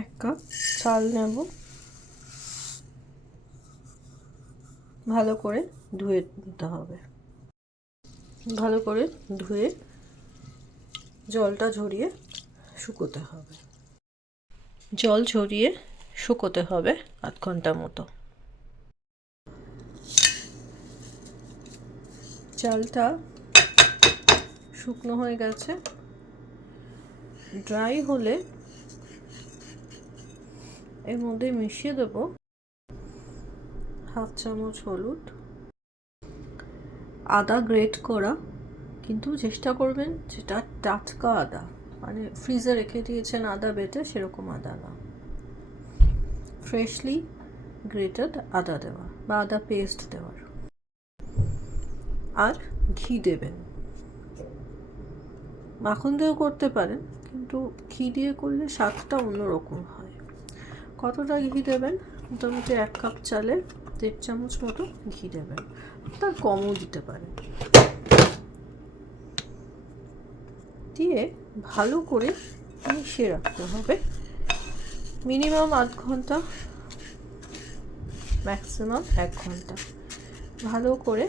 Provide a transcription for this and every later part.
1 cup চাল নেব, ভালো করে ধুয়ে নিতে হবে। ভালো করে ধুয়ে জলটা ঝরিয়ে শুকোতে হবে। জল ঝরিয়ে শুকোতে হবে আধ ঘন্টা মতো। চালটা শুকনো হয়ে গেছে। ড্রাই হলে এর মধ্যে মিশিয়ে দেব হাফ চামচ হলুদ, আদা গ্রেট করা, কিন্তু চেষ্টা করবেন যেটা টাটকা আদা, মানে ফ্রিজে রেখে দিয়েছেন আদা বেটে সেরকম আদা না, ফ্রেশলি গ্রেটেড আদা দেওয়া বা আদা পেস্ট দেওয়ার। আর ঘি দেবেন, মাখন দিয়েও করতে পারেন, কিন্তু ঘি দিয়ে করলে স্বাদটা অন্যরকম হয়। কতটা ঘি দেবেন? মোটামুটি 1 কাপ চালে 1.5 চামচ মতো ঘি দেবেন, তার কমও দিতে পারেন। দিয়ে ভালো করে মিশিয়ে রাখতে হবে মিনিমাম আধ ঘন্টা, ম্যাক্সিমাম 1 ঘন্টা। ভালো করে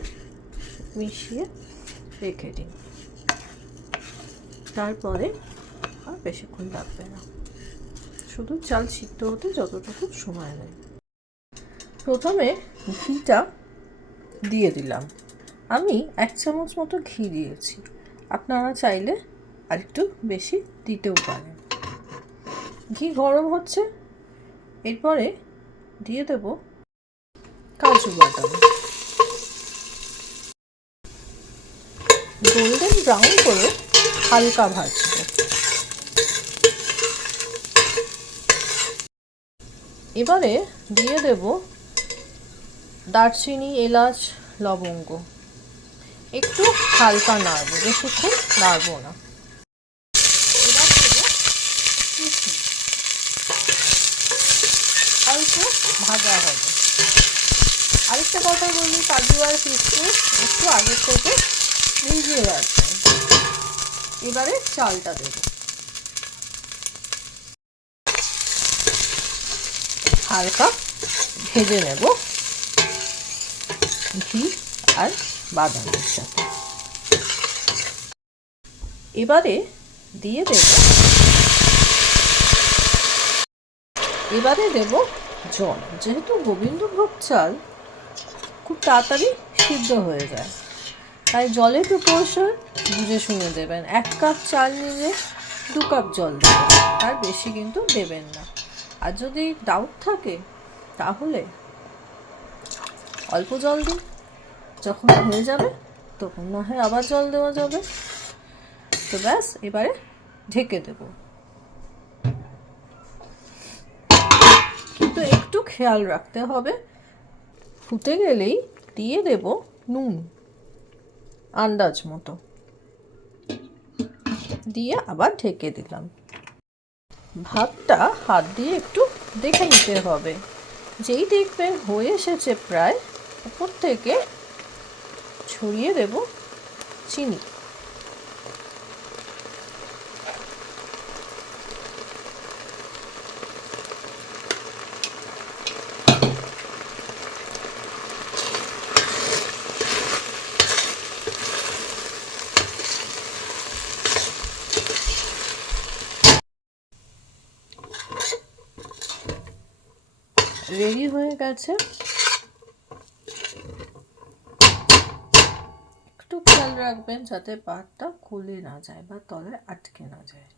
মিশিয়ে রেখে দিন। তারপরে আর বেশিক্ষণ লাগবে না, শুধু চাল সিদ্ধ হতে যতটুকু সময় নেয়। প্রথমে ঘিটা দিয়ে দিলাম, আমি 1 চামচ মতো ঘি দিয়েছি, আপনারা চাইলে আরেকটু বেশি দিতেও পারেন। ঘি গরম হচ্ছে, এরপরে দিয়ে দেব কাজু বাদাম। গোল্ডেন ব্রাউন করে হালকা ভাজবো। এবারে দিয়ে দেব দারচিনি, এলাচ, লবঙ্গ। একটু হালকা নাড়বো, বেশিক্ষণ নাড়বো না। এবার দেবো কিশমিশ, অল্প ভাজা হবে। আরেকটা কথা বলি, কাজু আর কিশমিশ একটু আগে থেকে ভিজিয়ে রাখবেন। এবারে চালটা দেব, হালকা ভেজে নেব ঘি আর বাদামের সাথে। এবারে দিয়ে দেব জল। যেহেতু গোবিন্দভোগ চাল খুব তাড়াতাড়ি সিদ্ধ হয়ে যায়, তাই জলের প্রপোর্শন বুঝে শুনে দেবেন। 1 কাপ চাল নিলে 2 কাপ জল দেবেন, তার বেশি কিন্তু দেবেন না। আর যদি ডাউট থাকে তাহলে অল্প জল দিন, যখন হয়ে যাবে তখন না হয় আবার জল দেওয়া যাবে। তো ব্যাস, এবারে ঢেকে দেব। কিন্তু একটু খেয়াল রাখতে হবে, ফুটে গেলেই দিয়ে দেব নুন আন্দাজ মতো, দিয়ে আবার ঢেকে দিলাম। ভাতটা হাত দিয়ে একটু দেখে নিতে হবে, যেই দেখবেন হয়ে এসেছে প্রায়, উপর থেকে ছড়িয়ে দেব চিনি। রেডি হয়ে গেছে। একটু খেয়াল রাখবেন যাতে ভাতটা খুলে না যায় বা তলায় আটকে না যায়।